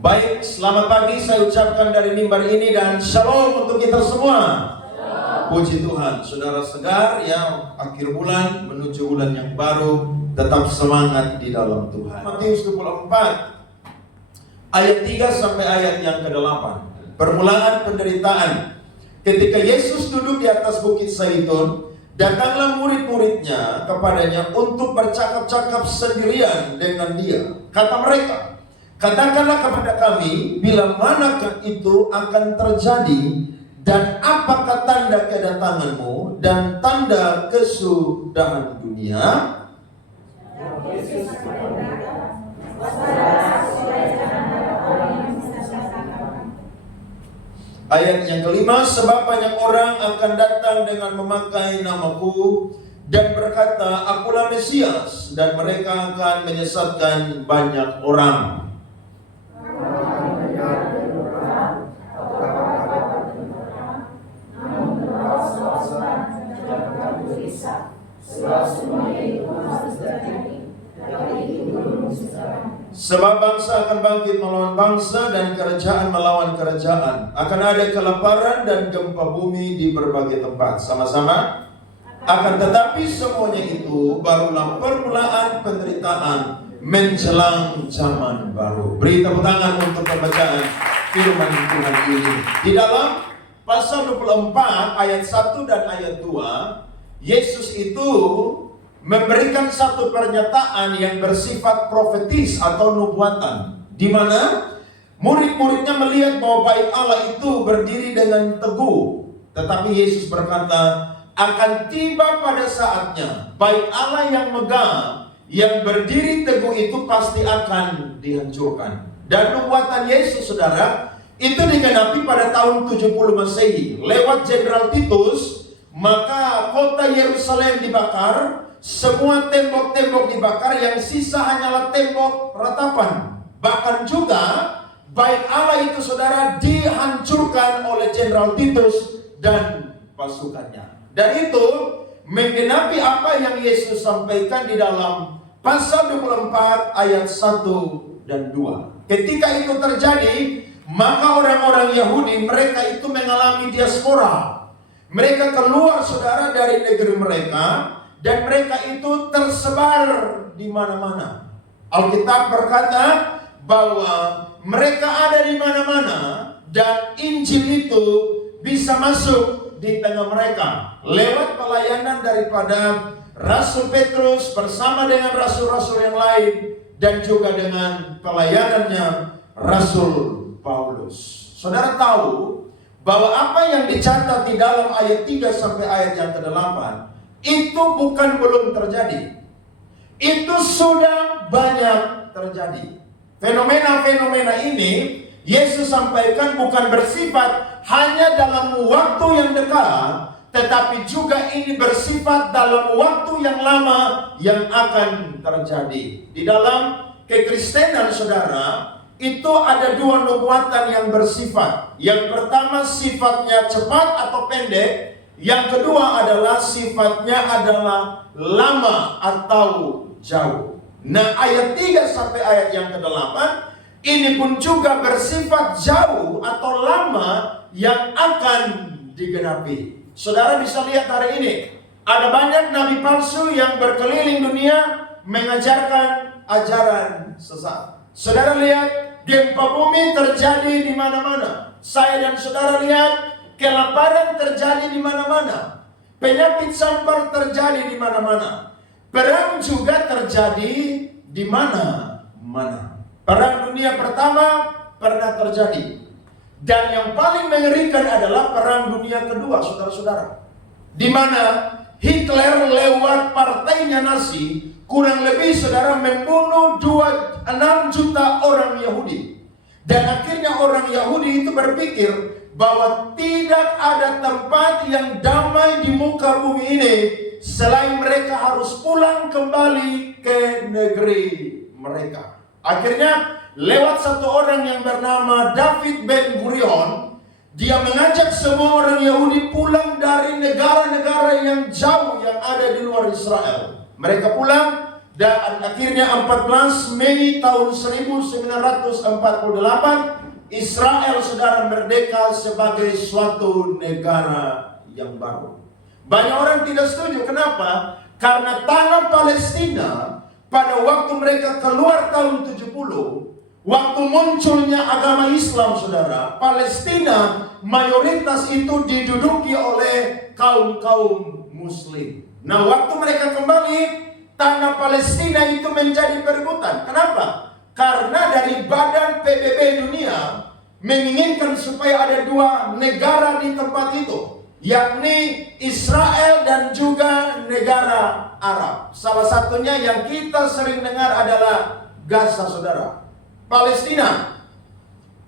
Baik, selamat pagi saya ucapkan dari mimbar ini dan shalom untuk kita semua. Puji Tuhan, saudara segar yang akhir bulan menuju bulan yang baru, tetap semangat di dalam Tuhan. Matius 24 ayat 3 sampai ayat yang ke-8. Permulaan penderitaan. Ketika Yesus duduk di atas bukit Zaitun, datanglah murid-muridnya kepadanya untuk bercakap-cakap sendirian dengan dia. Kata mereka, katakanlah kepada kami, bila manakah itu akan terjadi, dan apakah tanda kedatanganmu dan tanda kesudahan dunia? Ayat yang kelima, sebab banyak orang akan datang dengan memakai namaku dan berkata, akulah Mesias, dan mereka akan menyesatkan banyak orang. Sebab bangsa akan bangkit melawan bangsa dan kerajaan melawan kerajaan. Akan ada kelaparan dan gempa bumi di berbagai tempat. Sama-sama. Akan tetapi semuanya itu barulah permulaan penderitaan menjelang zaman baru. Beri tepuk tangan untuk pembacaan firman Tuhan ini. Di dalam pasal 24 ayat 1 dan ayat 2, Yesus itu memberikan satu pernyataan yang bersifat profetis atau nubuatan, di mana murid-muridnya melihat bahwa bait Allah itu berdiri dengan teguh. Tetapi Yesus berkata, akan tiba pada saatnya bait Allah yang megah, yang berdiri teguh itu pasti akan dihancurkan. Dan nubuatan Yesus, saudara, itu digenapi pada tahun 70 Masehi. Lewat Jenderal Titus, maka kota Yerusalem dibakar, semua tembok-tembok dibakar, yang sisa hanyalah tembok ratapan. Bahkan juga bait Allah itu, saudara, dihancurkan oleh Jenderal Titus dan pasukannya. Dan itu menggenapi apa yang Yesus sampaikan di dalam pasal 24 ayat 1 dan 2. Ketika itu terjadi, maka orang-orang Yahudi, mereka itu mengalami diaspora. Mereka keluar, saudara, dari negeri mereka, dan mereka itu tersebar di mana-mana. Alkitab berkata bahwa mereka ada di mana-mana, dan Injil itu bisa masuk di tengah mereka lewat pelayanan daripada Rasul Petrus bersama dengan rasul-rasul yang lain, dan juga dengan pelayanannya Rasul Paulus. Saudara tahu bahwa apa yang dicatat di dalam ayat 3 sampai ayat yang ke-8 itu bukan belum terjadi. Itu sudah banyak terjadi. Fenomena-fenomena ini Yesus sampaikan bukan bersifat hanya dalam waktu yang dekat, tetapi juga ini bersifat dalam waktu yang lama yang akan terjadi. Di dalam kekristenan, saudara, itu ada dua nubuatan yang bersifat. Yang pertama sifatnya cepat atau pendek. Yang kedua adalah sifatnya adalah lama atau jauh. Nah, ayat 3 sampai ayat yang ke-8 ini pun juga bersifat jauh atau lama yang akan digenapi. Saudara bisa lihat hari ini, ada banyak nabi palsu yang berkeliling dunia mengajarkan ajaran sesat. Saudara lihat, gempa bumi terjadi di mana-mana. Saya dan saudara lihat, kelaparan terjadi di mana-mana. Penyakit sampar terjadi di mana-mana. Perang juga terjadi di mana-mana. Perang dunia pertama pernah terjadi. Dan yang paling mengerikan adalah perang dunia kedua, saudara-saudara. Di mana Hitler lewat partainya Nazi kurang lebih, saudara, membunuh 6 juta orang Yahudi. Dan akhirnya orang Yahudi itu berpikir bahwa tidak ada tempat yang damai di muka bumi ini selain mereka harus pulang kembali ke negeri mereka. Akhirnya lewat satu orang yang bernama David Ben Gurion, dia mengajak semua orang Yahudi pulang dari negara-negara yang jauh yang ada di luar Israel. Mereka pulang Dan akhirnya 14 Mei tahun 1948 Israel saudara merdeka sebagai suatu negara yang baru. Banyak orang tidak setuju. Kenapa? Karena tanah Palestina pada waktu mereka keluar tahun 70, waktu munculnya agama Islam saudara, Palestina mayoritas itu diduduki oleh kaum-kaum muslim. Nah waktu mereka kembali, tanah Palestina itu menjadi perebutan. Kenapa? Karena dari badan PBB dunia menginginkan supaya ada dua negara di tempat itu, yakni Israel dan juga negara Arab. Salah satunya yang kita sering dengar adalah Gaza saudara, Palestina,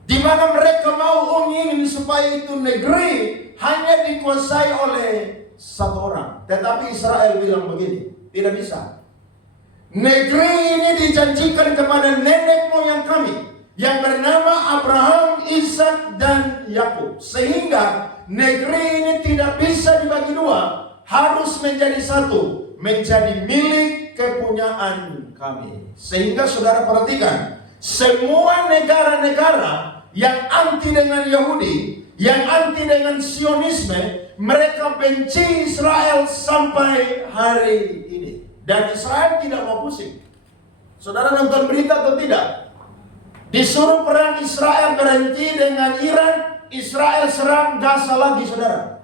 di mana mereka mau ingin supaya itu negeri hanya dikuasai oleh satu orang. Tetapi Israel bilang begini, tidak bisa. Negeri ini dijanjikan kepada nenek moyang kami yang bernama Abraham, Ishak, dan Yakub. Sehingga negeri ini tidak bisa dibagi dua, harus menjadi satu, menjadi milik kepunyaan kami. Sehingga saudara perhatikan, semua negara-negara yang anti dengan Yahudi, yang anti dengan Sionisme, mereka benci Israel sampai hari ini. Dan Israel tidak mau pusing. Saudara nonton berita atau tidak? Disuruh perang Israel berhenti dengan Iran, Israel serang Gaza lagi saudara.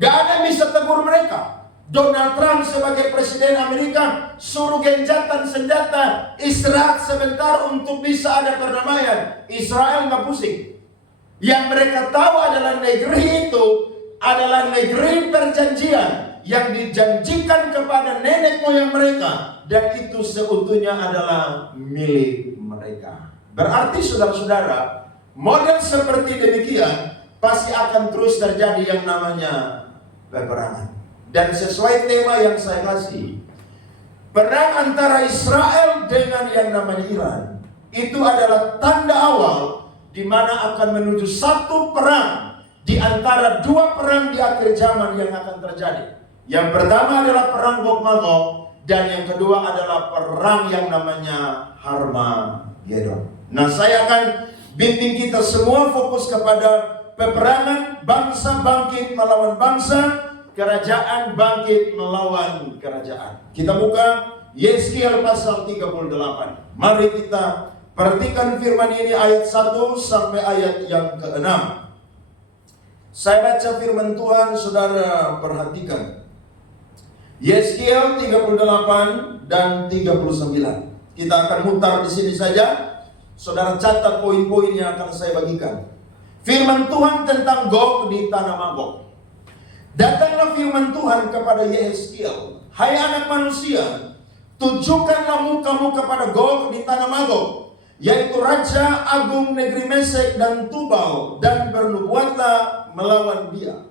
Gak ada yang bisa tegur mereka. Donald Trump sebagai presiden Amerika suruh gencatan senjata, istirahat sebentar untuk bisa ada perdamaian. Israel gak pusing. Yang mereka tahu adalah negeri itu adalah negeri perjanjian yang dijanjikan kepada nenek moyang mereka, dan itu seutuhnya adalah milik mereka. Berarti saudara-saudara, model seperti demikian pasti akan terus terjadi yang namanya peperangan. Dan sesuai tema yang saya kasih, perang antara Israel dengan yang namanya Iran itu adalah tanda awal di mana akan menuju satu perang di antara dua perang di akhir zaman yang akan terjadi. Yang pertama adalah perang Gog Magog, dan yang kedua adalah perang yang namanya Harmagedon. Nah, saya akan bimbing kita semua fokus kepada peperangan bangsa bangkit melawan bangsa, kerajaan bangkit melawan kerajaan. Kita buka Yeskiel pasal 38. Mari kita perhatikan firman ini ayat 1 sampai ayat yang ke-6. Saya baca firman Tuhan, saudara perhatikan. Yeskiel 38 dan 39. Kita akan mutar di sini saja. Saudara catat poin-poin yang akan saya bagikan. Firman Tuhan tentang Gog di tanah Magog. Datanglah firman Tuhan kepada Yeskiel, hai anak manusia, tujukanlah mukamu kepada Gog di tanah Magog, yaitu Raja Agung negeri Mesek dan Tubal, dan bernubuatlah melawan dia.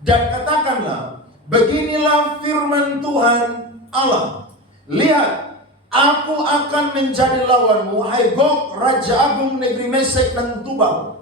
Dan katakanlah, beginilah firman Tuhan Allah, lihat, aku akan menjadi lawanmu, hai Gog, Raja Agung negeri Mesek dan Tubal.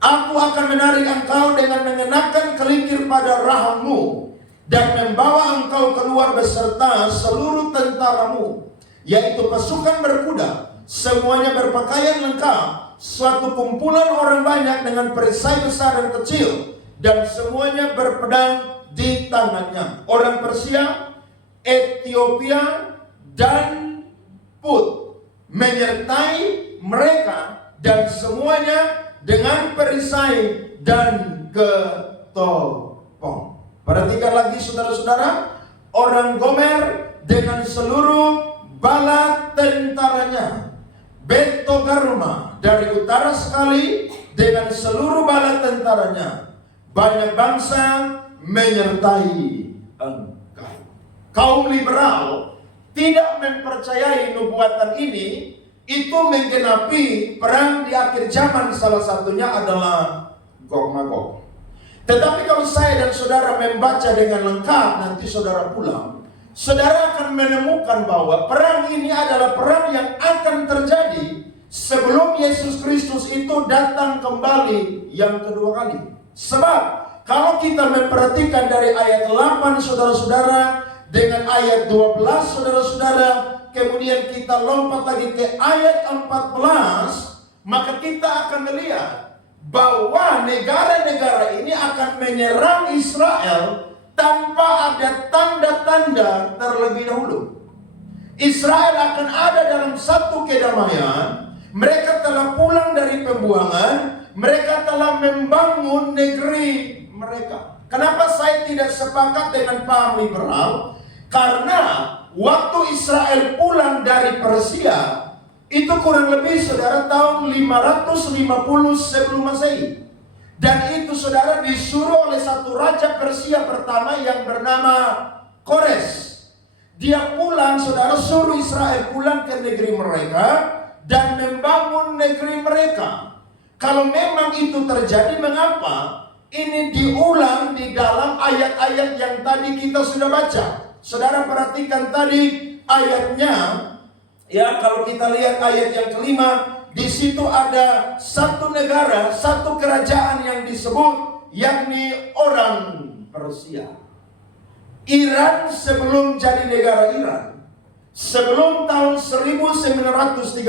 Aku akan menarik engkau dengan mengenakan kelingkir pada rahangmu, dan membawa engkau keluar beserta seluruh tentaramu, yaitu pasukan berkuda, semuanya berpakaian lengkap, suatu kumpulan orang banyak dengan perisai besar dan kecil, dan semuanya berpedang di tangannya. Orang Persia, Ethiopia, dan Put menyertai mereka, dan semuanya dengan perisai dan ketopong. Perhatikan lagi saudara-saudara, orang Gomer dengan seluruh bala tentaranya, Bet Togarma dari utara sekali dengan seluruh bala tentaranya, banyak bangsa menyertai engkau. Kaum liberal tidak mempercayai nubuatan ini. Itu menggenapi perang di akhir zaman, salah satunya adalah Gog Magog. Tetapi kalau saya dan saudara membaca dengan lengkap, nanti saudara pulang, saudara akan menemukan bahwa perang ini adalah perang yang akan terjadi sebelum Yesus Kristus itu datang kembali yang kedua kali. Sebab kalau kita memperhatikan dari ayat 8 saudara-saudara, dengan ayat 12, saudara-saudara, kemudian kita lompat lagi ke ayat 14, maka kita akan melihat bahwa negara-negara ini akan menyerang Israel tanpa ada tanda-tanda terlebih dahulu. Israel akan ada dalam satu kedamaian. Mereka telah pulang dari pembuangan. Mereka telah membangun negeri mereka. Kenapa saya tidak sepakat dengan paham liberal? Karena waktu Israel pulang dari Persia, itu kurang lebih, saudara, tahun 550 sebelum Masehi. Dan itu, saudara, disuruh oleh satu raja Persia pertama yang bernama Kores. Dia pulang, saudara, suruh Israel pulang ke negeri mereka dan membangun negeri mereka. Kalau memang itu terjadi, mengapa ini diulang di dalam ayat-ayat yang tadi kita sudah baca? Saudara perhatikan tadi ayatnya, ya, kalau kita lihat ayat yang kelima, di situ ada satu negara, satu kerajaan yang disebut, yakni orang Persia. Iran sebelum jadi negara Iran, sebelum tahun 1935,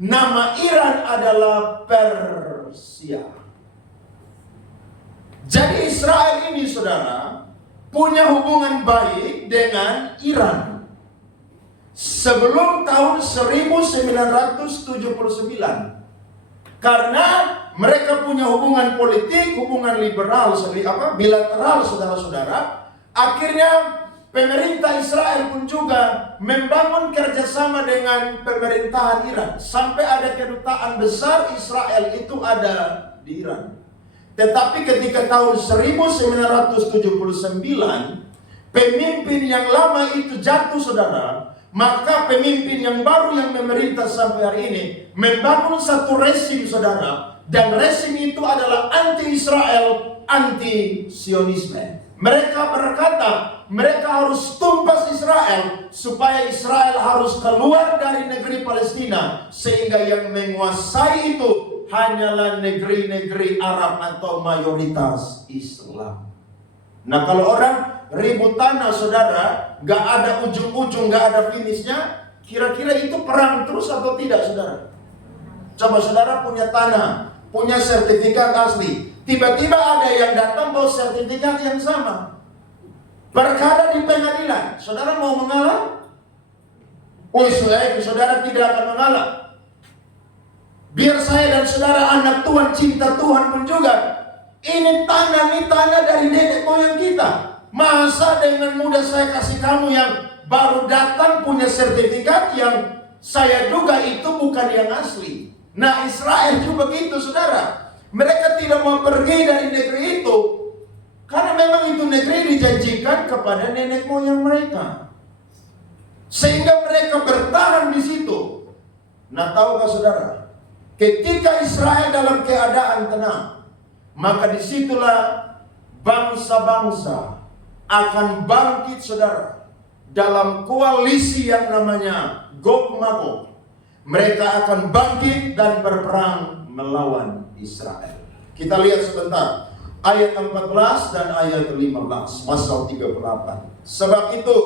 nama Iran adalah Persia. Jadi Israel ini, saudara, punya hubungan baik dengan Iran sebelum tahun 1979. Karena mereka punya hubungan politik, hubungan liberal, bilateral, saudara-saudara. Akhirnya pemerintah Israel pun juga membangun kerjasama dengan pemerintahan Iran. Sampai ada kedutaan besar Israel itu ada di Iran. Tetapi ketika tahun 1979, pemimpin yang lama itu jatuh, saudara. Maka pemimpin yang baru yang memerintah sampai hari ini membangun satu rezim, saudara. Dan rezim itu adalah anti-Israel, anti-Sionisme. Mereka berkata, mereka harus tumpas Israel supaya Israel harus keluar dari negeri Palestina, sehingga yang menguasai itu hanyalah negeri-negeri Arab atau mayoritas Islam. Nah, kalau orang ribut tanah, saudara, gak ada ujung-ujung, gak ada finishnya, kira-kira itu perang terus atau tidak, saudara? Coba saudara punya tanah, punya sertifikat asli, tiba-tiba ada yang datang bawa sertifikat yang sama. Perkara di pengadilan, saudara mau mengalah? Saudara tidak akan mengalah. Biar saya dan saudara anak Tuhan, cinta Tuhan pun juga, ini tanah dari nenek moyang kita. Masa dengan mudah saya kasih kamu yang baru datang punya sertifikat yang saya duga itu bukan yang asli. Nah, Israel juga begitu, saudara. Mereka tidak mau pergi dari negeri itu karena memang itu negeri dijanjikan kepada nenek moyang mereka, sehingga mereka bertahan di situ. Nah, tahukah saudara, ketika Israel dalam keadaan tenang, maka disitulah bangsa-bangsa akan bangkit, saudara, dalam koalisi yang namanya Gog-Magog. Mereka akan bangkit dan berperang melawan Israel. Kita lihat sebentar ayat 14 dan ayat 15, pasal 38. Sebab itu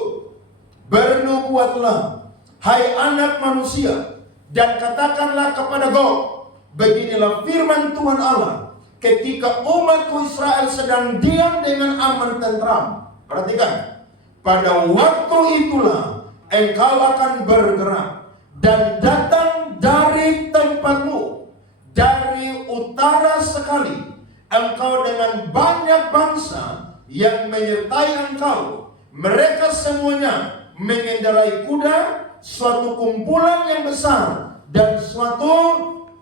bernubuatlah, hai anak manusia, dan katakanlah kepada Gog, beginilah firman Tuhan Allah, ketika umatku Israel sedang diam dengan aman tentram. Perhatikan, pada waktu itulah engkau akan bergerak dan datang dari tempatmu, dari utara sekali, engkau dengan banyak bangsa yang menyertai engkau. Mereka semuanya mengendarai kuda, suatu kumpulan yang besar, dan suatu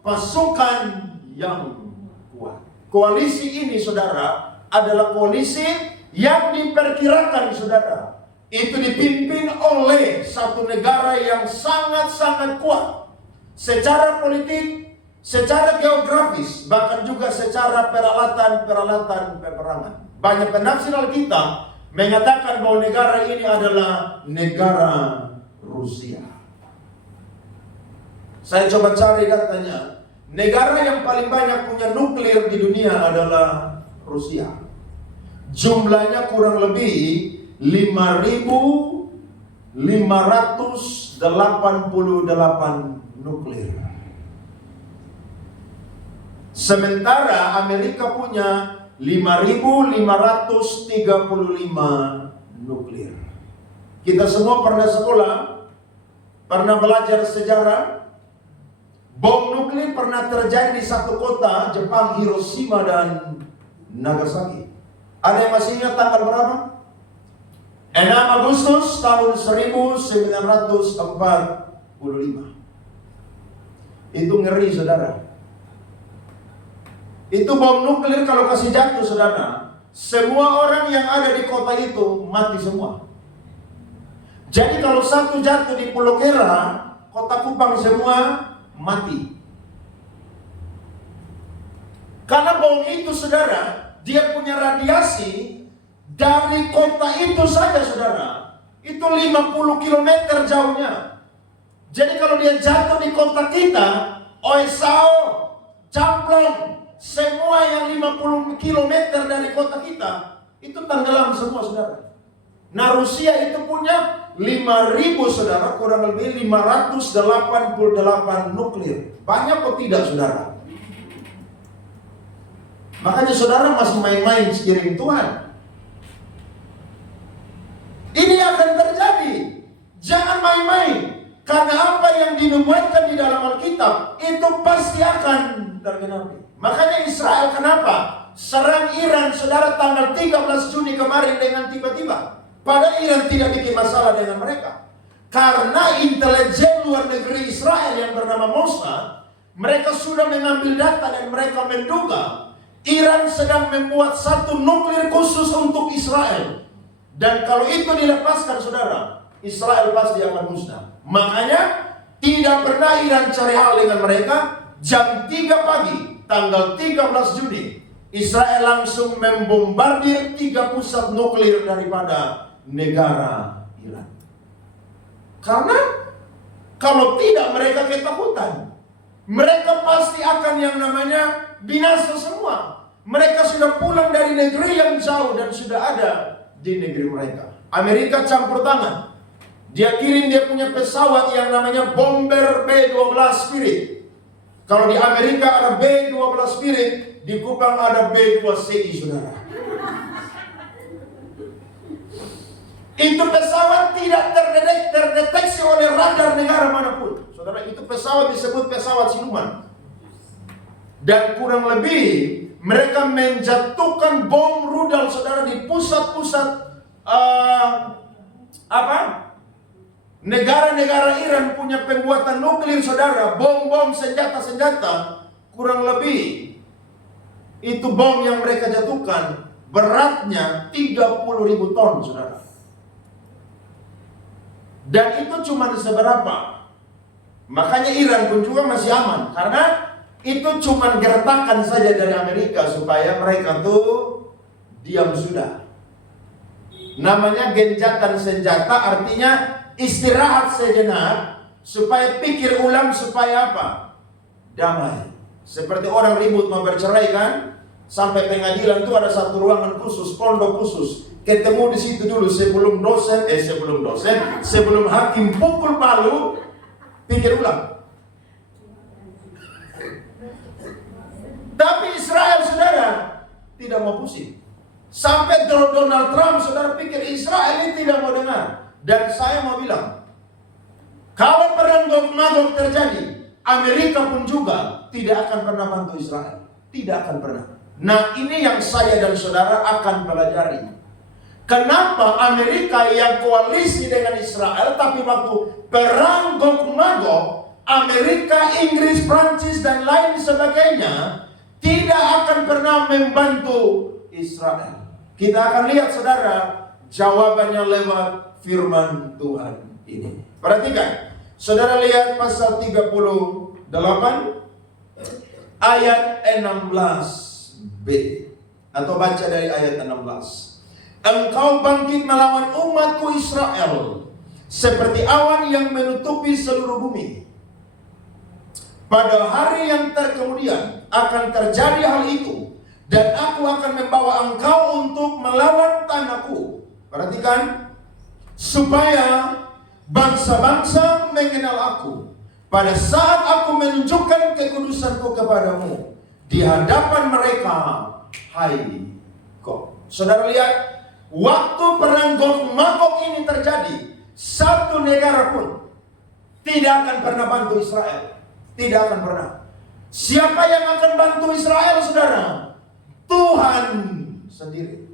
pasukan yang kuat. Koalisi ini, saudara, adalah koalisi yang diperkirakan, saudara, itu dipimpin oleh satu negara yang sangat-sangat kuat secara politik, secara geografis, bahkan juga secara peralatan peperangan. Banyak penafsir Alkitab mengatakan bahwa negara ini adalah negara Rusia. Saya coba cari datanya. Negara yang paling banyak punya nuklir di dunia adalah Rusia. Jumlahnya kurang lebih 5.588 nuklir. Sementara Amerika punya 5.535 nuklir. Kita semua pernah sekolah, pernah belajar sejarah. Bom nuklir pernah terjadi di satu kota Jepang, Hiroshima dan Nagasaki. Ada yang masih ingat tanggal berapa? 6 Agustus tahun 1945. Itu ngeri, saudara. Itu bom nuklir kalau kasih jatuh, saudara, semua orang yang ada di kota itu mati semua. Jadi kalau satu jatuh di Pulau Kera, kota Kupang semua mati. Karena bom itu, saudara, dia punya radiasi dari kota itu saja, saudara, itu 50 km jauhnya. Jadi kalau dia jatuh di kota kita, Oesao, Camplong, semua yang 50 km dari kota kita, itu tenggelam semua, saudara. Nah, Rusia itu punya 5.000, saudara, kurang lebih 588 nuklir. Banyak kok tidak, saudara? Makanya saudara masih main-main seiring Tuhan. Ini akan terjadi. Jangan main-main. Karena apa yang dinubuatkan di dalam Alkitab itu pasti akan tergenapi. Makanya Israel kenapa serang Iran, saudara, tanggal 13 Juni kemarin dengan tiba-tiba. Padahal Iran tidak bikin masalah dengan mereka. Karena intelijen luar negeri Israel yang bernama Mossad, mereka sudah mengambil data dan mereka menduga Iran sedang membuat satu nuklir khusus untuk Israel. Dan kalau itu dilepaskan, saudara, Israel pasti akan musnah. Makanya tidak pernah Iran cari hal dengan mereka. Jam 3 pagi tanggal 13 Juni Israel langsung membombardir 3 pusat nuklir daripada negara Iran. Karena kalau tidak mereka ketakutan. Mereka pasti akan yang namanya binasa semua. Mereka sudah pulang dari negeri yang jauh dan sudah ada di negeri mereka. Amerika campur tangan. Dia kirim dia punya pesawat yang namanya Bomber B-12 Spirit. Kalau di Amerika ada B-12 Spirit, di Kupang ada B-2CI, saudara. Itu pesawat tidak terdeteksi oleh radar negara manapun. Saudara, itu pesawat disebut pesawat siluman. Dan kurang lebih mereka menjatuhkan bom rudal, saudara, di pusat-pusat negara-negara Iran punya pembuatan nuklir, saudara. Bom-bom, senjata-senjata. Kurang lebih itu bom yang mereka jatuhkan beratnya 30.000 ton, saudara. Dan itu cuma seberapa. Makanya Iran pun juga masih aman. Karena itu cuma gertakan saja dari Amerika supaya mereka tuh diam sudah. Namanya genjatan senjata, artinya istirahat sejenak supaya pikir ulang, supaya apa? Damai. Seperti orang ribut mau bercerai kan? Sampai pengadilan tuh ada satu ruangan khusus, pondok khusus. Ketemu di situ dulu sebelum hakim pukul palu, pikir ulang. Tapi Israel, saudara, tidak mau pusing. Sampai Donald Trump, saudara, pikir Israel ini tidak mau dengar. Dan saya mau bilang, kalau perang Gog-Magog terjadi, Amerika pun juga tidak akan pernah bantu Israel. Tidak akan pernah. Nah, ini yang saya dan saudara akan pelajari. Kenapa Amerika yang koalisi dengan Israel, tapi waktu perang Gog-Magog, Amerika, Inggris, Prancis, dan lain sebagainya tidak akan pernah membantu Israel. Kita akan lihat, saudara, jawabannya lewat firman Tuhan ini. Perhatikan, saudara, lihat pasal 38 ayat 16b, atau baca dari ayat 16. Engkau bangkit melawan umatku Israel seperti awan yang menutupi seluruh bumi. Pada hari yang terkemudian akan terjadi hal itu, dan aku akan membawa engkau untuk melawan tanahku, Perhatikan, supaya bangsa-bangsa mengenal aku pada saat aku menunjukkan kekudusanku kepadamu di hadapan mereka, hai Gog. Saudara lihat, waktu perang Gog Magog ini terjadi, satu negara pun tidak akan pernah bantu Israel. Tidak akan pernah. Siapa yang akan bantu Israel, saudara? Tuhan sendiri.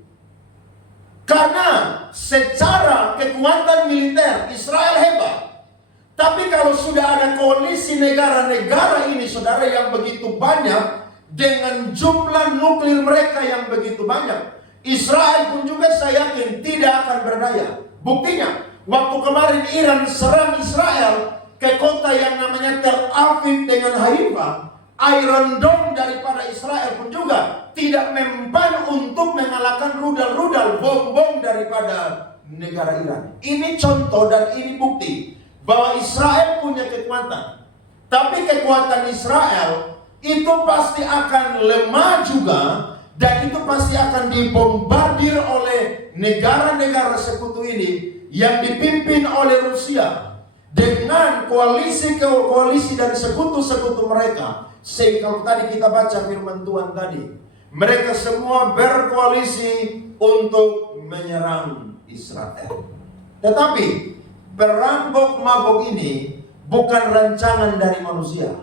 Karena secara kekuatan militer Israel hebat. Tapi kalau sudah ada koalisi negara-negara ini, saudara, yang begitu banyak, dengan jumlah nuklir mereka yang begitu banyak, Israel pun juga saya yakin tidak akan berdaya. Buktinya, waktu kemarin Iran serang Israel ke kota yang namanya Tel Aviv dengan Haifa, Iron Dome daripada Israel pun juga tidak mempan untuk mengalahkan rudal-rudal bom-bom daripada negara Iran. Ini contoh dan ini bukti bahwa Israel punya kekuatan. Tapi kekuatan Israel itu pasti akan lemah juga, dan itu pasti akan dibombardir oleh negara-negara sekutu ini yang dipimpin oleh Rusia dengan koalisi dan sekutu-sekutu mereka. Sehingga kalau tadi kita baca firman Tuhan tadi, mereka semua berkoalisi untuk menyerang Israel. Tetapi perang Gog Magog ini bukan rancangan dari manusia.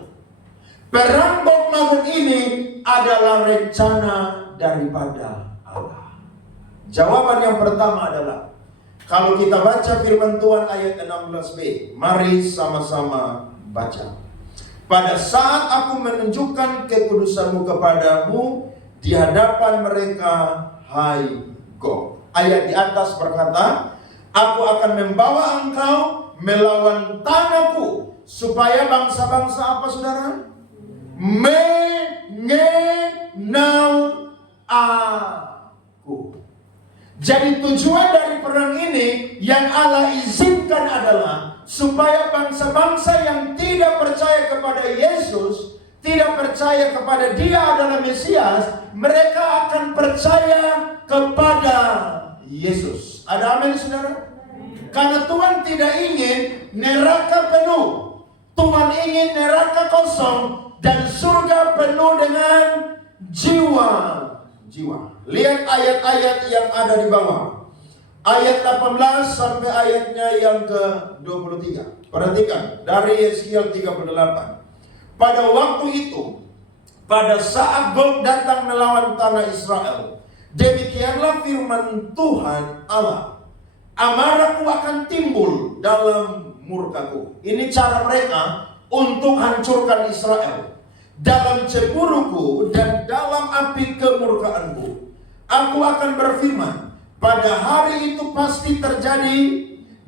Perang Gog Magog ini adalah rencana daripada Allah. Jawaban yang pertama adalah, kalau kita baca firman Tuhan ayat 16b, mari sama-sama baca. Pada saat aku menunjukkan kekudusanmu kepadamu di hadapan mereka, hai Gog. Ayat di atas berkata, aku akan membawa engkau melawan tanahku, supaya bangsa-bangsa apa, saudara? Mengenal aku. Jadi tujuan dari perang ini yang Allah izinkan adalah supaya bangsa-bangsa yang tidak percaya kepada Yesus, tidak percaya kepada Dia adalah Mesias, mereka akan percaya kepada Yesus. Ada amin, saudara? Karena Tuhan tidak ingin neraka penuh. Tuhan ingin neraka kosong dan surga penuh dengan jiwa-jiwa. Lihat ayat-ayat yang ada di bawah. Ayat 18 sampai ayatnya yang ke-23. Perhatikan, dari Yeskiel 38. Pada waktu itu, pada saat Gog datang melawan tanah Israel, demikianlah firman Tuhan Allah, amarahku akan timbul dalam murkaku. Ini cara mereka untuk hancurkan Israel. Dalam cemburuku dan dalam api kemurkaanku, aku akan berfirman, pada hari itu pasti terjadi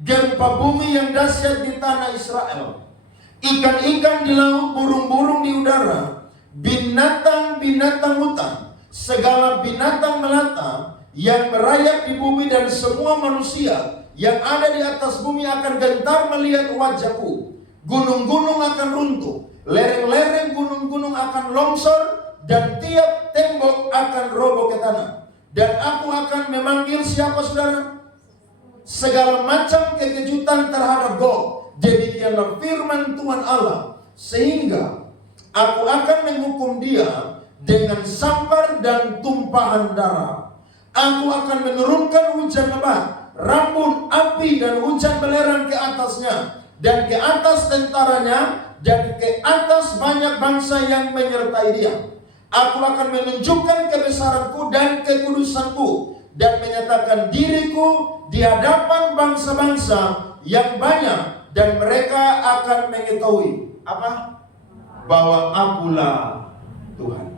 gempa bumi yang dahsyat di tanah Israel. Ikan-ikan di laut, burung-burung di udara, binatang-binatang hutan, segala binatang melata yang merayap di bumi, dan semua manusia yang ada di atas bumi akan gentar melihat wajahku. Gunung-gunung akan runtuh, lereng-lereng gunung-gunung akan longsor, dan tiap tembok akan roboh ke tanah. Dan aku akan memanggil siapa, saudara? Segala macam kekejutan terhadap Gog. Demikianlah firman Tuhan Allah. Sehingga aku akan menghukum dia dengan sampar dan tumpahan darah. Aku akan menurunkan hujan lebat, rambut api dan hujan belerang ke atasnya, dan ke atas tentaranya, dan ke atas banyak bangsa yang menyertai dia. Aku akan menunjukkan kebesaranku dan kekudusanku, dan menyatakan diriku di hadapan bangsa-bangsa yang banyak, dan mereka akan mengetahui apa? Bahwa akulah Tuhan.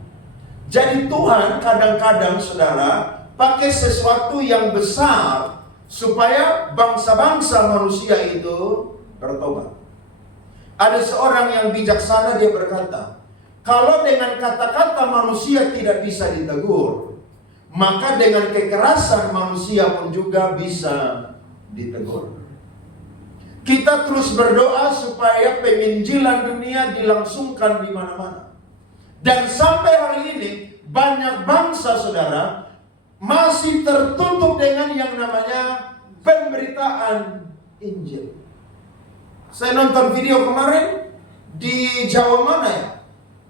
Jadi Tuhan kadang-kadang, saudara, pakai sesuatu yang besar supaya bangsa-bangsa manusia itu bertobat. Ada seorang yang bijaksana, dia berkata, kalau dengan kata-kata manusia tidak bisa ditegur, maka dengan kekerasan manusia pun juga bisa ditegur. Kita terus berdoa supaya penginjilan dunia dilangsungkan di mana-mana. Dan sampai hari ini banyak bangsa, saudara, masih tertutup dengan yang namanya pemberitaan Injil. Saya nonton video kemarin di Jawa mana ya?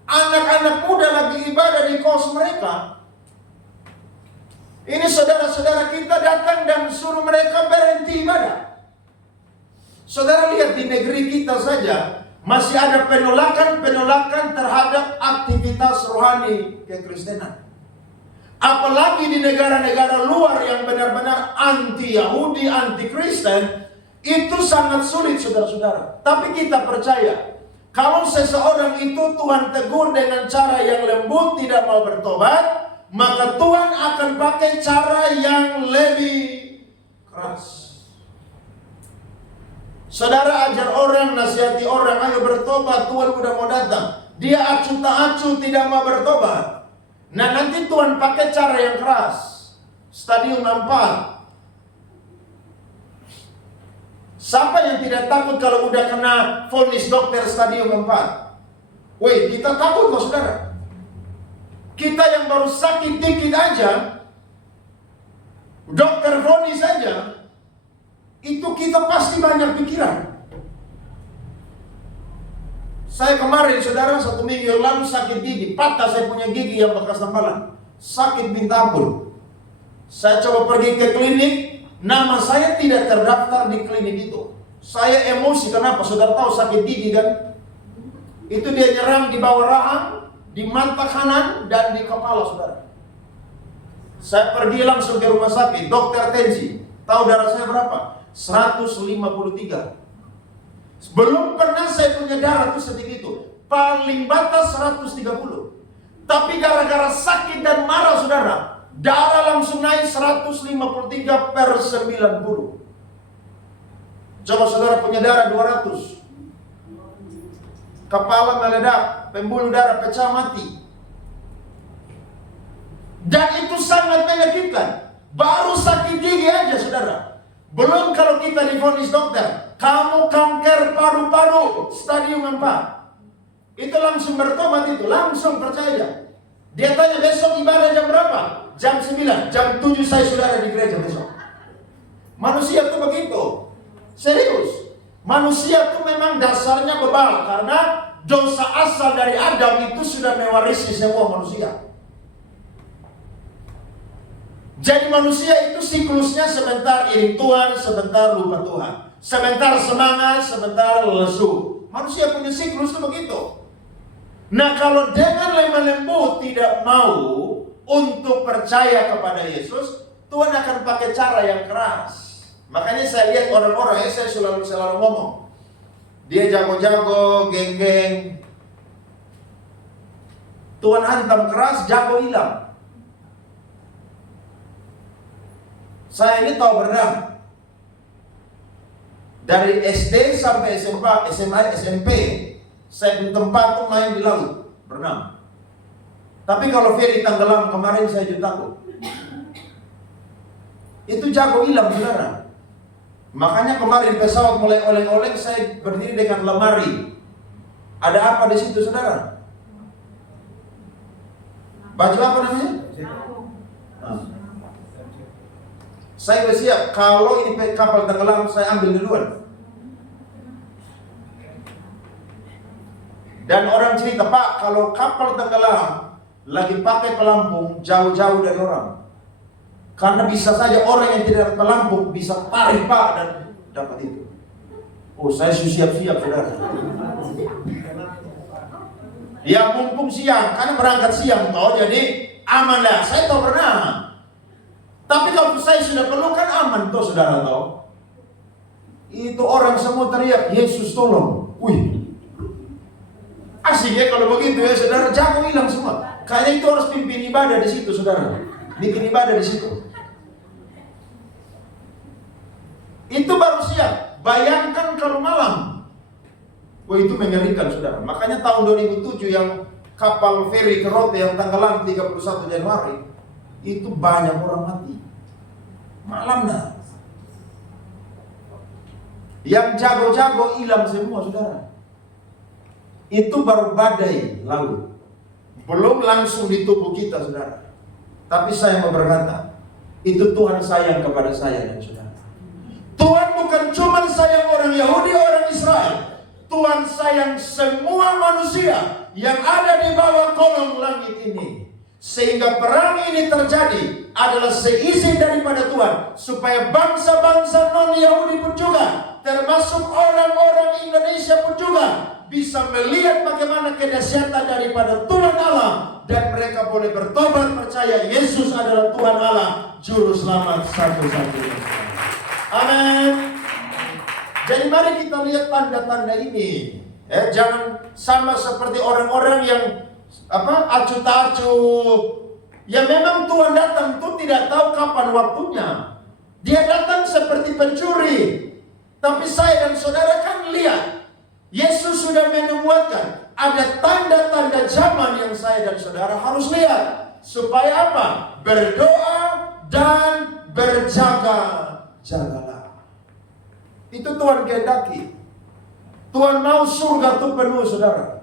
Anak-anak muda lagi ibadah di kos mereka. Ini saudara-saudara kita datang dan suruh mereka berhenti ibadah. Saudara lihat di negeri kita saja masih ada penolakan terhadap aktivitas rohani kekristenan. Apalagi di negara-negara luar yang benar-benar anti-Yahudi, anti-Kristen, itu sangat sulit saudara-saudara. Tapi kita percaya, kalau seseorang itu Tuhan tegur dengan cara yang lembut, tidak mau bertobat, maka Tuhan akan pakai cara yang lebih keras. Saudara ajar orang, nasihati orang, ayo bertobat, Tuhan udah mau datang. Dia acuh tak acuh, tidak mau bertobat. Nah nanti Tuhan pakai cara yang keras. Stadium 4. Siapa yang tidak takut kalau udah kena vonis dokter stadium 4? Woi, kita takut loh saudara. Kita yang baru sakit dikit aja, dokter vonis aja, itu kita pasti banyak pikiran. Saya kemarin saudara 1 minggu yang lalu sakit gigi, patah saya punya gigi yang bekas tempalan, sakit minta ampun. Saya coba pergi ke klinik, nama saya tidak terdaftar di klinik itu. Saya emosi, kenapa? Saudara tahu sakit gigi kan? Itu dia nyerang di bawah rahang, di mata kanan, dan di kepala saudara. Saya pergi langsung ke rumah sakit, dokter tensi. Tahu darah saya berapa? 153. Belum pernah saya punya darah tuh setinggi itu. Paling batas 130. Tapi gara-gara sakit dan marah saudara, darah langsung naik 153/90. Coba saudara punya darah 200. Kepala meledak, pembuluh darah pecah, mati. Dan itu sangat menyakitkan. Baru sakit gigi aja saudara. Belum kalau kita divonis dokter, kamu kanker paru-paru stadium 4. Itu langsung bertobat itu, langsung percaya. Dia tanya besok ibadah jam berapa? Jam 9, jam 7 saya sudah ada di gereja besok. Manusia tuh begitu. Serius. Manusia tuh memang dasarnya bebal karena dosa asal dari Adam itu sudah mewarisi semua manusia. Jadi manusia itu siklusnya sebentar iring Tuhan, sebentar lupa Tuhan. Sebentar semangat, sebentar lesu. Manusia punya siklus itu begitu. Nah kalau dengan lemah lembut tidak mau untuk percaya kepada Yesus, Tuhan akan pakai cara yang keras. Makanya saya lihat orang-orang, saya selalu ngomong, dia jago-jago, geng-geng, Tuhan hantam keras, jago hilang. Saya ini tahu berenang. Dari SD sampai SMA, SMP, saya di tempat tuh main di laut, berenang. Tapi kalau Ferry tenggelam kemarin saya juga takut. Itu jago hilang saudara. Makanya kemarin pesawat mulai oleng-oleng, saya berdiri dengan lemari. Ada apa di situ saudara? Baju apa namanya? Saya bersiap, kalau ini kapal tenggelam, saya ambil duluan. Dan orang cerita, Pak, kalau kapal tenggelam, lagi pakai pelampung, jauh-jauh dari orang. Karena bisa saja orang yang tidak pelampung, bisa tarik Pak, dan dapat itu. Oh, saya siap-siap, saudara. Ya, mumpung siang, karena berangkat siang, toh, jadi aman lah. Saya tahu berenang. Tapi kalau saya sudah pelukan aman toh saudara tahu. Itu orang semua teriak, Yesus tolong. Wih. Asik ya kalau begitu ya saudara, jago hilang semua. Kayaknya itu harus pimpin ibadah di situ saudara. Bikin ibadah di situ. Itu baru siap. Bayangkan kalau malam. Wah itu mengerikan saudara. Makanya tahun 2007 yang kapal feri ke Rote yang tenggelam 31 Januari. Itu banyak orang mati. Malam dah. Yang jago-jago hilang semua saudara. Itu baru badai laut. Belum langsung di tubuh kita saudara. Tapi saya mau berkata, Itu Tuhan sayang kepada saya dan saudara. Tuhan bukan cuma sayang orang Yahudi, orang Israel. Tuhan sayang semua manusia yang ada di bawah kolong langit ini. Sehingga perang ini terjadi adalah seizin daripada Tuhan, supaya bangsa-bangsa non-Yahudi pun juga, termasuk orang-orang Indonesia pun juga, bisa melihat bagaimana kedahsyatan daripada Tuhan Allah, dan mereka boleh bertobat, percaya Yesus adalah Tuhan Allah, Juru Selamat satu-satunya. Amin. Jadi mari kita lihat tanda-tanda ini. Jangan sama seperti orang-orang yang acuh tak acuh. Ya memang Tuhan datang itu tidak tahu kapan waktunya. Dia datang seperti pencuri. Tapi saya dan saudara kan lihat, Yesus sudah menubuatkan ada tanda-tanda zaman yang saya dan saudara harus lihat. Supaya apa? Berdoa dan berjaga-jagalah. Itu Tuhan kehendaki. Tuhan mau surga itu penuh, saudara.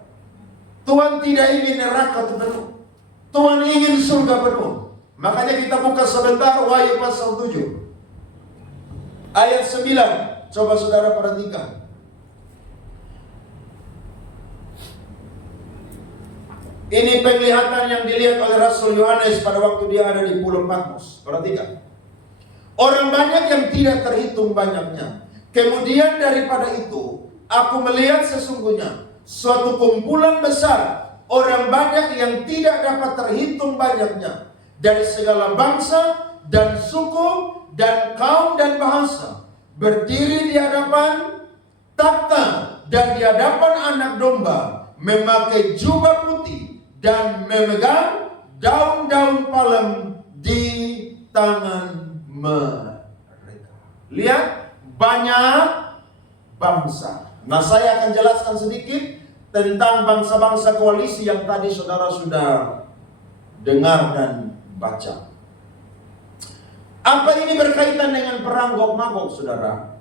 Tuhan tidak ingin neraka itu penuh. Tuhan ingin surga penuh. Makanya kita buka sebentar Wahyu pasal 7 ayat 9. Coba saudara perhatikan. Ini penglihatan yang dilihat oleh Rasul Yohanes pada waktu dia ada di Pulau Patmos. Perhatikan. Orang banyak yang tidak terhitung banyaknya. Kemudian daripada itu, aku melihat sesungguhnya suatu kumpulan besar orang banyak yang tidak dapat terhitung banyaknya, dari segala bangsa dan suku dan kaum dan bahasa, berdiri di hadapan takhta dan di hadapan Anak Domba, memakai jubah putih dan memegang daun-daun palem di tangan mereka. Lihat, banyak bangsa. Nah, saya akan jelaskan sedikit tentang bangsa-bangsa koalisi yang tadi saudara sudah dengar dan baca. Apa ini berkaitan dengan perang Gog Magog, saudara?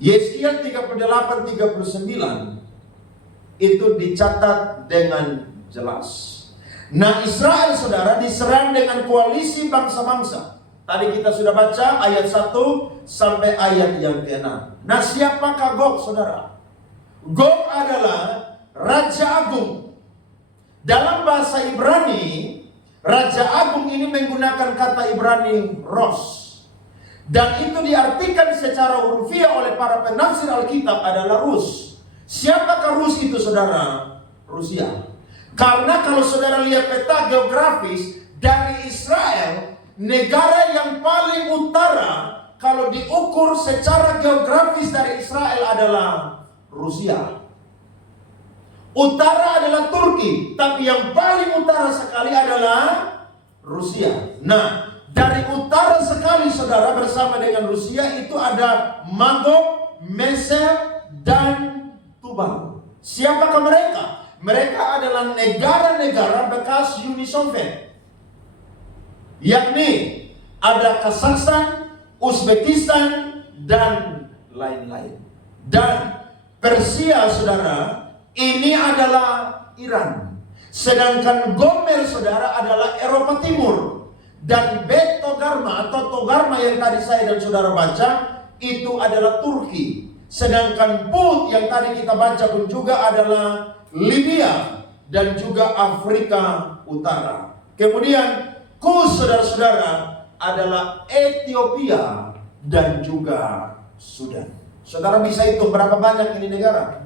Yeskiel 38-39 itu dicatat dengan jelas. Nah, Israel, saudara, diserang dengan koalisi bangsa-bangsa. Tadi kita sudah baca ayat 1 sampai ayat yang ke-6. Nah, siapakah Gog, saudara? Gog adalah Raja Agung. Dalam bahasa Ibrani, Raja Agung ini menggunakan kata Ibrani Ros. Dan itu diartikan secara hurufiah oleh para penafsir Alkitab adalah Rus. Siapakah Rus itu, saudara? Rusia. Karena kalau saudara lihat peta geografis dari Israel, negara yang paling utara kalau diukur secara geografis dari Israel adalah Rusia. Utara adalah Turki, tapi yang paling utara sekali adalah Rusia. Nah, dari utara sekali, saudara, bersama dengan Rusia itu ada Magog, Mesir, dan Tubal. Siapakah mereka? Mereka adalah negara-negara bekas Uni Soviet. Yakni ada Kazakhstan, Uzbekistan, dan lain-lain. Dan Persia, saudara, ini adalah Iran. Sedangkan Gomer, saudara, adalah Eropa Timur. Dan Bet Togarma atau Togarma yang tadi saya dan saudara baca, itu adalah Turki. Sedangkan Put yang tadi kita baca pun juga adalah Libya dan juga Afrika Utara. Kemudian Kus, saudara-saudara, adalah Ethiopia dan juga Sudan. Saudara bisa hitung berapa banyak ini negara?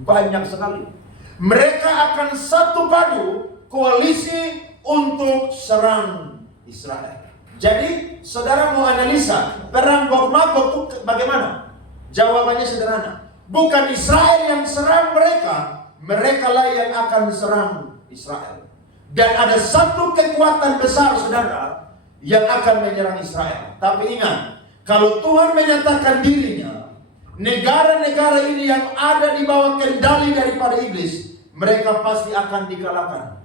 Banyak sekali. Mereka akan satu padu koalisi untuk serang Israel. Jadi saudara mau analisa perang Gog Magog itu bagaimana? Jawabannya sederhana. Bukan Israel yang serang mereka, mereka lah yang akan serang Israel. Dan ada satu kekuatan besar, saudara, yang akan menyerang Israel. Tapi ingat, kalau Tuhan menyatakan dirinya, negara-negara ini yang ada di bawah kendali daripada iblis, mereka pasti akan dikalahkan.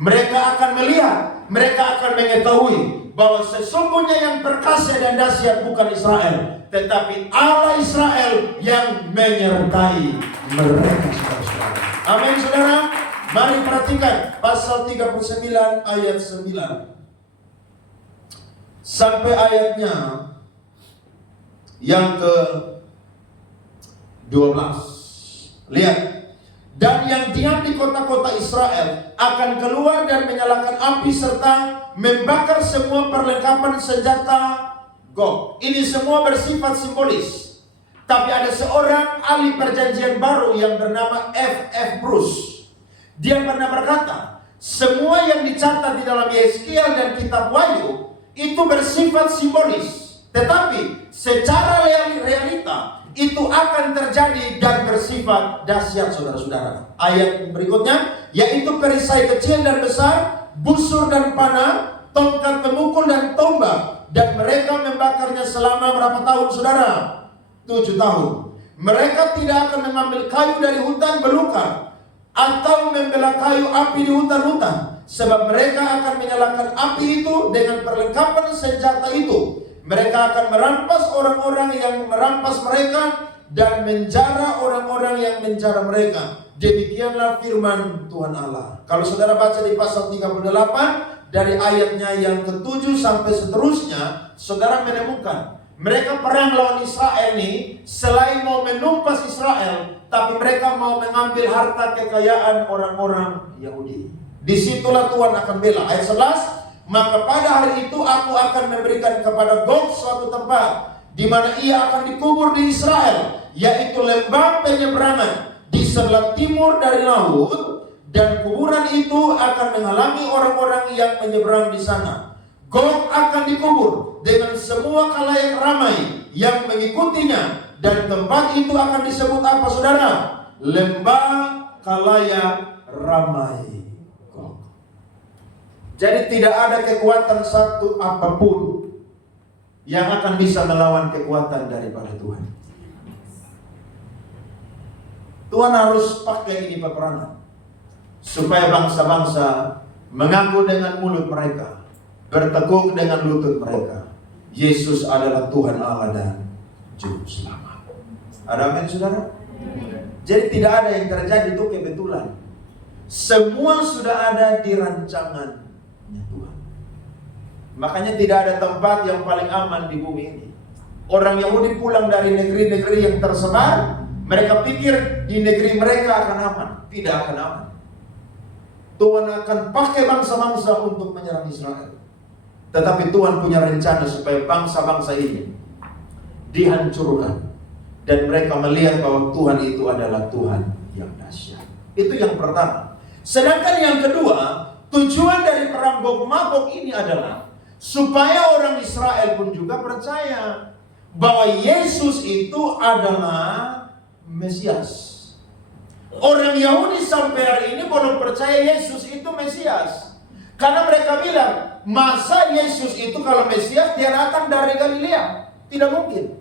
Mereka akan melihat, mereka akan mengetahui bahwa sesungguhnya yang perkasa dan dahsyat bukan Israel, tetapi Allah Israel yang menyertai mereka, saudara. Amin, saudara. Mari perhatikan pasal 39 ayat 9. sampai ayatnya yang ke-12. Lihat. Dan yang diam di kota-kota Israel akan keluar dan menyalakan api serta membakar semua perlengkapan senjata Gog. Ini semua bersifat simbolis. Tapi ada seorang ahli perjanjian baru yang bernama F.F. Bruce. Dia pernah berkata, semua yang dicatat di dalam Yeskiel dan kitab Wahyu itu bersifat simbolis. Tetapi secara realita itu akan terjadi dan bersifat dahsyat, saudara-saudara. Ayat berikutnya, yaitu perisai kecil dan besar, busur dan panah, tongkat pemukul dan tombak. Dan mereka membakarnya selama berapa tahun, saudara? 7 tahun. Mereka tidak akan mengambil kayu dari hutan belukar atau membelah kayu api di hutan-hutan, sebab mereka akan menyalakan api itu dengan perlengkapan senjata itu. Mereka akan merampas orang-orang yang merampas mereka dan menjara orang-orang yang menjara mereka. Demikianlah firman Tuhan Allah. Kalau saudara baca di pasal 38 dari ayatnya yang ke-7 sampai seterusnya, saudara menemukan mereka perang lawan Israel ini selain mau menumpas Israel, tapi mereka mau mengambil harta kekayaan orang-orang Yahudi. Disitulah Tuhan akan bela. Ayat 11. Maka pada hari itu aku akan memberikan kepada Gog suatu tempat di mana ia akan dikubur di Israel, yaitu lembah penyeberangan di sebelah timur dari laut, dan kuburan itu akan menghalangi orang-orang yang menyeberang di sana. Gog akan dikubur dengan semua khalayak ramai yang mengikutinya, dan tempat itu akan disebut apa, saudara? Lembah khalayak ramai. Jadi tidak ada kekuatan satu apapun yang akan bisa melawan kekuatan daripada Tuhan. Tuhan harus pakai ini peperangan supaya bangsa-bangsa mengaku dengan mulut mereka, bertekuk dengan lutut mereka, Yesus adalah Tuhan Allah dan Juru Selamat. Ada amin, saudara? Jadi tidak ada yang terjadi itu kebetulan. Semua sudah ada di rancangan Tuhan. Makanya tidak ada tempat yang paling aman di bumi ini. Orang Yahudi pulang dari negeri-negeri yang tersebar, mereka pikir di negeri mereka akan aman. Tidak akan aman. Tuhan akan pakai bangsa-bangsa untuk menyerang Israel. Tetapi Tuhan punya rencana supaya bangsa-bangsa ini dihancurkan, dan mereka melihat bahwa Tuhan itu adalah Tuhan yang dahsyat. Itu yang pertama. Sedangkan yang kedua, tujuan dari perang Gog Magog ini adalah supaya orang Israel pun juga percaya bahwa Yesus itu adalah Mesias. Orang Yahudi sampai hari ini belum percaya Yesus itu Mesias. Karena mereka bilang, masa Yesus itu kalau Mesias dia datang dari Galilea? Tidak mungkin.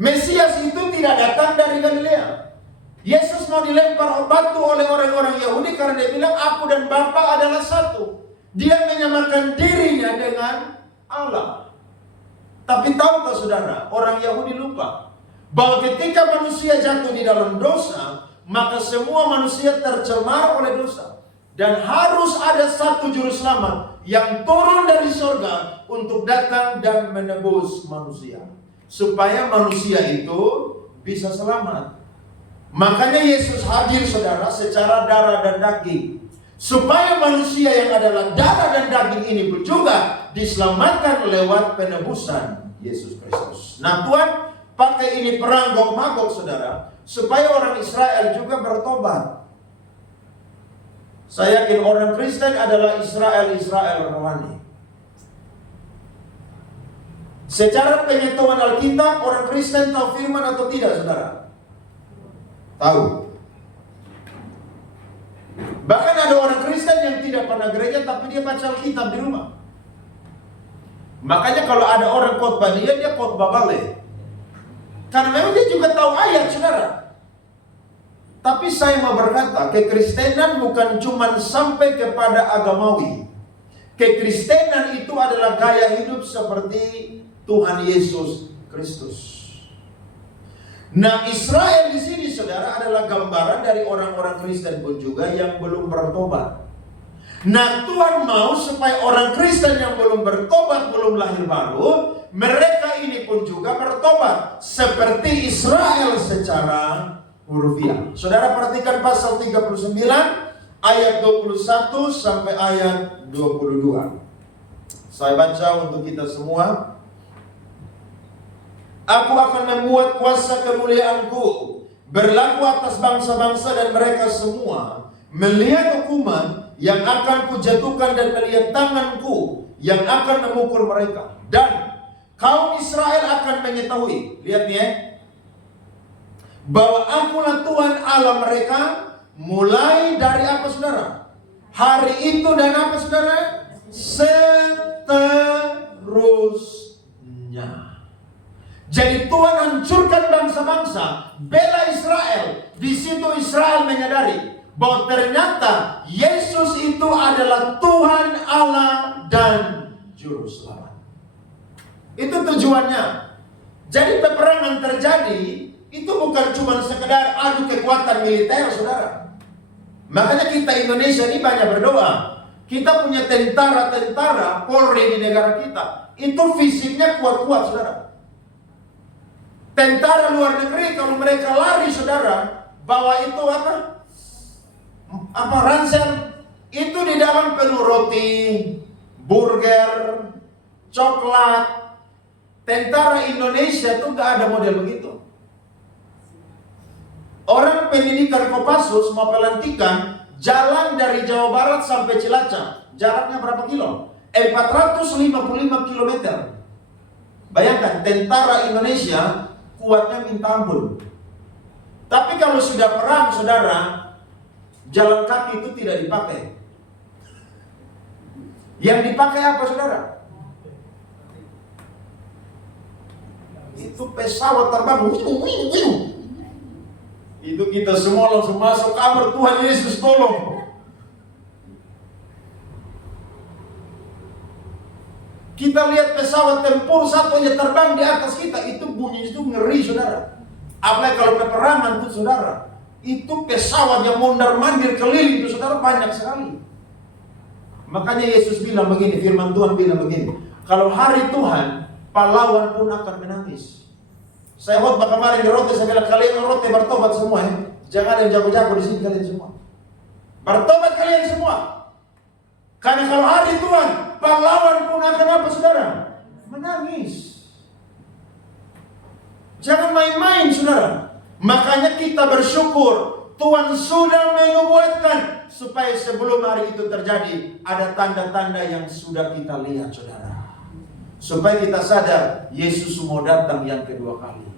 Mesias itu tidak datang dari Galilea. Yesus mau dilempar batu oleh orang-orang Yahudi karena dia bilang aku dan Bapa adalah satu. Dia menyamakan dirinya dengan Allah. Tapi tahukah saudara, orang Yahudi lupa bahwa ketika manusia jatuh di dalam dosa, maka semua manusia tercemar oleh dosa. Dan harus ada satu juru selamat yang turun dari surga untuk datang dan menebus manusia, supaya manusia itu bisa selamat. Makanya Yesus hadir, saudara, secara darah dan daging, supaya manusia yang adalah darah dan daging ini pun juga diselamatkan lewat penebusan Yesus Kristus. Nah, Tuhan pakai ini perang Gog Magog, saudara, supaya orang Israel juga bertobat. Saya yakin orang Kristen adalah Israel rohani. Secara pengetahuan Alkitab, orang Kristen tahu firman atau tidak, saudara? Tahu. Bahkan ada orang Kristen yang tidak pernah gereja tapi dia baca Alkitab di rumah. Makanya kalau ada orang khotbah dia khotbah balik. Karena memang dia juga tahu ayat, saudara. Tapi saya mau berkata, kekristenan bukan cuma sampai kepada agamawi. Kekristenan itu adalah gaya hidup seperti Tuhan Yesus Kristus. Nah, Israel di sini, saudara, adalah gambaran dari orang-orang Kristen pun juga yang belum bertobat. Nah, Tuhan mau supaya orang Kristen yang belum bertobat, belum lahir baru, mereka ini pun juga bertobat seperti Israel secara hurufiah. Saudara perhatikan pasal 39 ayat 21 sampai ayat 22. Saya baca untuk kita semua. Aku akan membuat kuasa kemuliaanku berlaku atas bangsa-bangsa, dan mereka semua melihat hukuman yang akan kujatuhkan dan melihat tanganku yang akan memukul mereka. Dan kaum Israel akan mengetahui, lihat nih ya, bahwa akulah Tuhan Allah mereka mulai dari apa saudara? Hari itu dan apa saudara? Seterusnya. Jadi Tuhan hancurkan bangsa-bangsa, bela Israel. Di situ Israel menyadari bahwa ternyata Yesus itu adalah Tuhan Allah dan Juru Selamat. Itu tujuannya. Jadi peperangan terjadi itu bukan cuma sekedar adu kekuatan militer, saudara. Makanya kita Indonesia ini banyak berdoa. Kita punya tentara-tentara Polri di negara kita. Itu fisiknya kuat-kuat, saudara. Tentara luar negeri kalau mereka lari, saudara, bawa itu apa ransel, itu di dalam penuh roti, burger, coklat. Tentara Indonesia tuh gak ada model begitu. Orang pendidikan Kopassus mau pelantikan jalan dari Jawa Barat sampai Cilacap, jaraknya berapa kilo? 455 kilometer. Bayangkan, tentara Indonesia kuatnya minta ampun. Tapi kalau sudah perang, saudara, jalan kaki itu tidak dipakai. Yang dipakai apa, saudara? Itu pesawat terbang. Itu kita semua langsung masuk kamar, Tuhan Yesus tolong. Kita lihat pesawat tempur satu aja terbang di atas kita, itu bunyi itu ngeri, saudara. Apalagi kalau peperangan tuh, saudara, itu pesawat yang mondar-mandir keliling itu, saudara, banyak sekali. Makanya Yesus bilang begini, firman Tuhan bilang begini, kalau hari Tuhan, pahlawan pun akan menangis. Saya khotbah kemarin di Rote, saya bilang kalian Rote bertobat semua ya. Jangan ada yang jago-jago di sini, kalian semua. Bertobat kalian semua. Karena kalau hari Tuhan, pahlawan pun akan apa, saudara? Menangis. Jangan main-main, saudara. Makanya kita bersyukur Tuhan sudah menubuatkan supaya sebelum hari itu terjadi ada tanda-tanda yang sudah kita lihat, saudara. Supaya kita sadar Yesus mau datang yang kedua kali.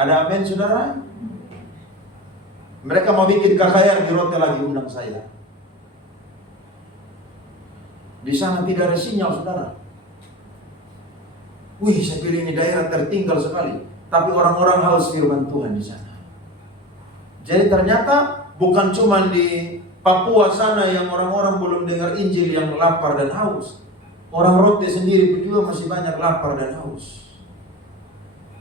Ada amin, saudara? Mereka mau bikin KKR di Rote lagi, undang saya. Di sana tidak ada sinyal, saudara. Wih, saya pilih ini daerah tertinggal sekali. Tapi orang-orang haus firman Tuhan di sana. Jadi ternyata bukan cuma di Papua sana yang orang-orang belum dengar Injil yang lapar dan haus. Orang Rote sendiri juga masih banyak lapar dan haus.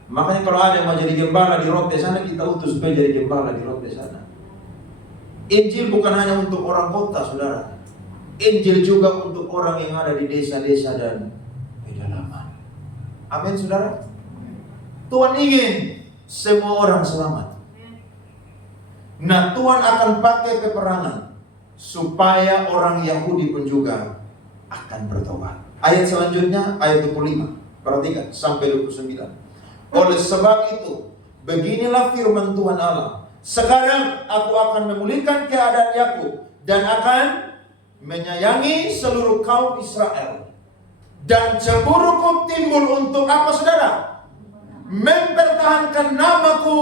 Makanya kalau ada yang mau jadi gembala di Rote sana, kita utus supaya jadi gembala di Rote sana. Injil bukan hanya untuk orang kota, saudara. Injil juga untuk orang yang ada di desa-desa dan pedalaman. Amin, saudara. Tuhan ingin semua orang selamat. Nah, Tuhan akan pakai peperangan supaya orang Yahudi pun juga akan bertobat. Ayat selanjutnya, ayat 25. Perhatikan, sampai 29. Oleh sebab itu, beginilah firman Tuhan Allah. Sekarang aku akan memulihkan keadaan Yakub dan akan menyayangi seluruh kaum Israel. Dan cemburuku timbul untuk apa, saudara? Mempertahankan namaku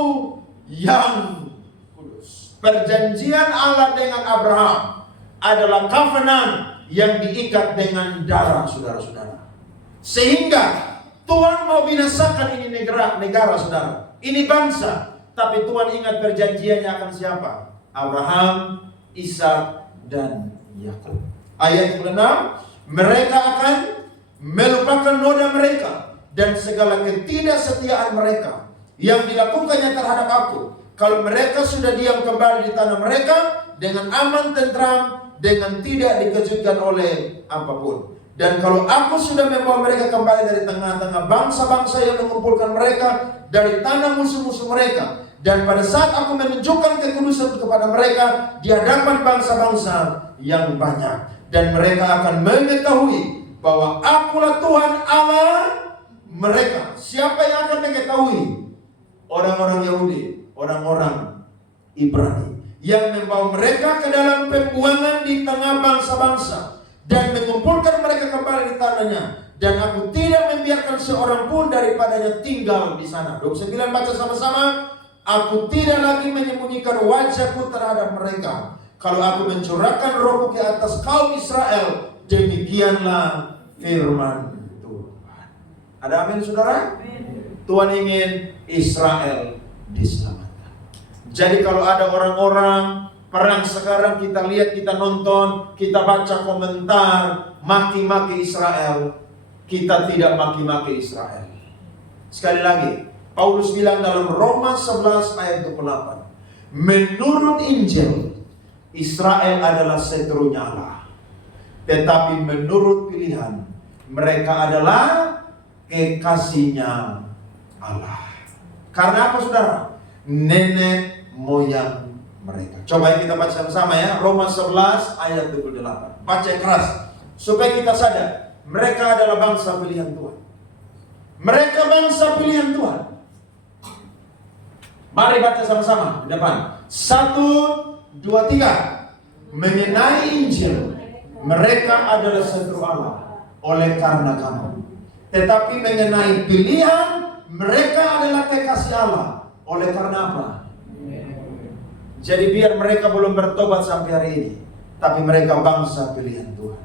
yang kudus. Perjanjian Allah dengan Abraham adalah covenant yang diikat dengan darah, saudara-saudara. Sehingga Tuhan mau binasakan ini negara, saudara. Ini bangsa. Tapi Tuhan ingat perjanjiannya akan siapa? Abraham, Ishak, dan Yakub. Ayat 6, mereka akan melupakan noda mereka dan segala ketidaksetiaan mereka yang dilakukannya terhadap aku. Kalau mereka sudah diam kembali di tanah mereka dengan aman, tentram, dengan tidak dikejutkan oleh apapun. Dan kalau aku sudah membawa mereka kembali dari tengah-tengah bangsa-bangsa yang mengumpulkan mereka dari tanah musuh-musuh mereka, dan pada saat aku menunjukkan kekudusan kepada mereka di hadapan bangsa-bangsa yang banyak, dan mereka akan mengetahui bahwa akulah Tuhan Allah mereka. Siapa yang akan mengetahui? Orang-orang Yahudi, orang-orang Ibrani, yang membawa mereka ke dalam pembuangan di tengah bangsa-bangsa dan mengumpulkan mereka kembali di tanahnya, dan aku tidak membiarkan seorang pun daripadanya tinggal di sana. 29 baca sama-sama. Aku tidak lagi menyembunyikan wajahku terhadap mereka. Kalau aku mencurahkan rohku ke atas kaum Israel, demikianlah firman Tuhan. Ada amin saudara? Tuhan ingin Israel diselamatkan. Jadi kalau ada orang-orang perang sekarang, kita lihat, kita nonton, kita baca komentar maki-maki Israel, kita tidak maki-maki Israel. Sekali lagi, Paulus bilang dalam Roma 11 ayat 28, menurut Injil Israel adalah seterunya Allah, tetapi menurut pilihan mereka adalah kekasihnya Allah. Karena apa saudara? Nenek moyang mereka. Coba kita baca sama-sama ya, Roma 11 ayat 28. Baca keras supaya kita sadar, mereka adalah bangsa pilihan Tuhan. Mereka bangsa pilihan Tuhan. Mari baca sama-sama di depan. 1, 2, 3. Mengenai Injil, mereka adalah seteru Allah oleh karena kamu. Tetapi mengenai pilihan, mereka adalah kekasih Allah oleh karena apa? Jadi biar mereka belum bertobat sampai hari ini, tapi mereka bangsa pilihan Tuhan.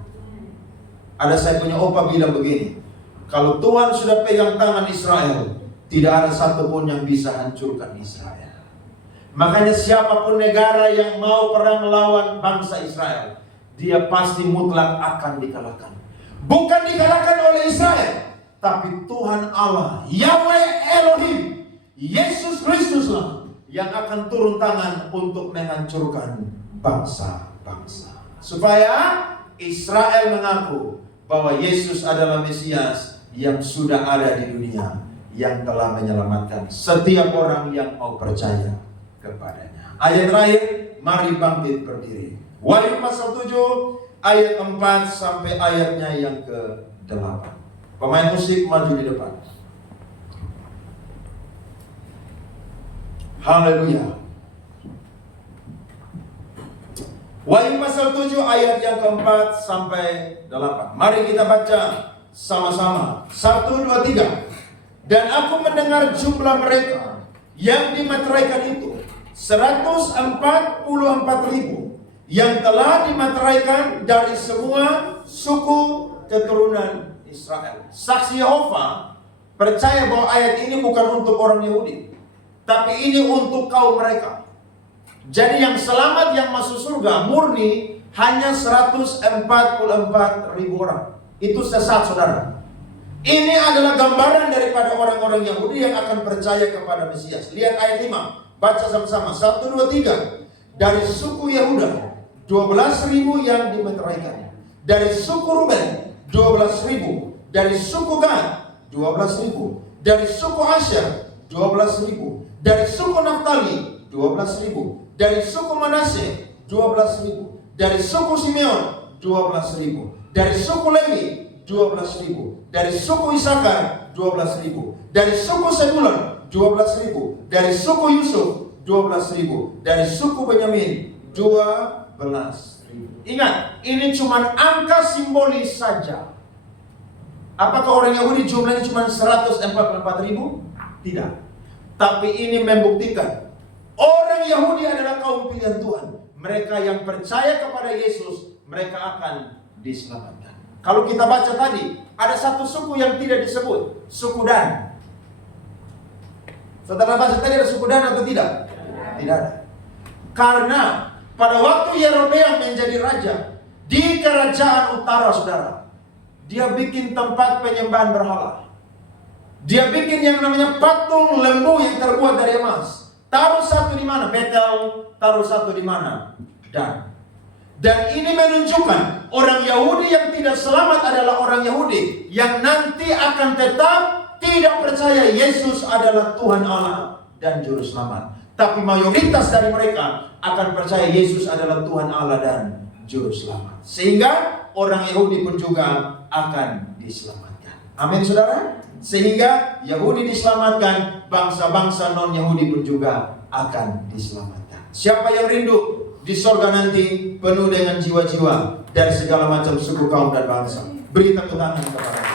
Ada saya punya opa bilang begini, kalau Tuhan sudah pegang tangan Israel, tidak ada satupun yang bisa hancurkan Israel. Makanya siapapun negara yang mau perang melawan bangsa Israel, dia pasti mutlak akan dikalahkan. Bukan dikalahkan oleh Israel, tapi Tuhan Allah, Yahweh Elohim, Yesus Kristus lah yang akan turun tangan untuk menghancurkan bangsa-bangsa. Supaya Israel mengaku bahwa Yesus adalah Mesias yang sudah ada di dunia, yang telah menyelamatkan setiap orang yang mau percaya kepadanya. Ayat terakhir, mari bangkit berdiri. Wahyu pasal 7 ayat 4 sampai ayatnya yang ke-8. Pemain musik maju di depan. Haleluya. Wahyu pasal 7 ayat yang ke-4 sampai 8. Mari kita baca sama-sama. 1, 2, 3. Dan aku mendengar jumlah mereka yang dimateraikan itu 144.000 yang telah dimateraikan dari semua suku keturunan Israel. Saksi Yehova percaya bahwa ayat ini bukan untuk orang Yahudi, tapi ini untuk kaum mereka. Jadi yang selamat, yang masuk surga murni hanya 144.000 orang. Itu sesat saudara. Ini adalah gambaran daripada orang-orang Yahudi yang akan percaya kepada Mesias. Lihat ayat 5. Baca sama-sama. 1, 2, 3. Dari suku Yehuda 12.000 yang dimeteraikan. Dari suku Ruben 12.000. Dari suku Gad 12.000. Dari suku Asher 12.000. Dari suku Naftali 12.000. Dari suku Manasye 12.000. Dari suku Simeon 12.000. Dari suku Lewi 12.000. Dari suku Isakar 12.000. Dari suku Sebulon 12.000. Dari suku Yusuf 12.000. Dari suku Benyamin 12.000. Ingat, ini cuma angka simbolis saja. Apakah orang Yahudi jumlahnya cuma 144.000? Tidak. Tapi ini membuktikan orang Yahudi adalah kaum pilihan Tuhan. Mereka yang percaya kepada Yesus, mereka akan diselamatkan. Kalau kita baca tadi, ada satu suku yang tidak disebut, suku Dan. Saudara baca tadi ada suku Dan atau tidak? Tidak ada. Karena pada waktu Yerobeam menjadi raja di kerajaan utara, saudara, dia bikin tempat penyembahan berhala. Dia bikin yang namanya patung lembu yang terbuat dari emas. Taruh satu di mana? Betel. Taruh satu di mana? Dan. Dan ini menunjukkan orang Yahudi yang tidak selamat adalah orang Yahudi yang nanti akan tetap tidak percaya Yesus adalah Tuhan Allah dan Juru Selamat. Tapi mayoritas dari mereka akan percaya Yesus adalah Tuhan Allah dan Juru Selamat. Sehingga orang Yahudi pun juga akan diselamatkan. Amin saudara. Sehingga Yahudi diselamatkan, bangsa-bangsa non-Yahudi pun juga akan diselamatkan. Siapa yang rindu di sorga nanti penuh dengan jiwa-jiwa dari segala macam suku, kaum, dan bangsa? Beri tepuk tangan kepada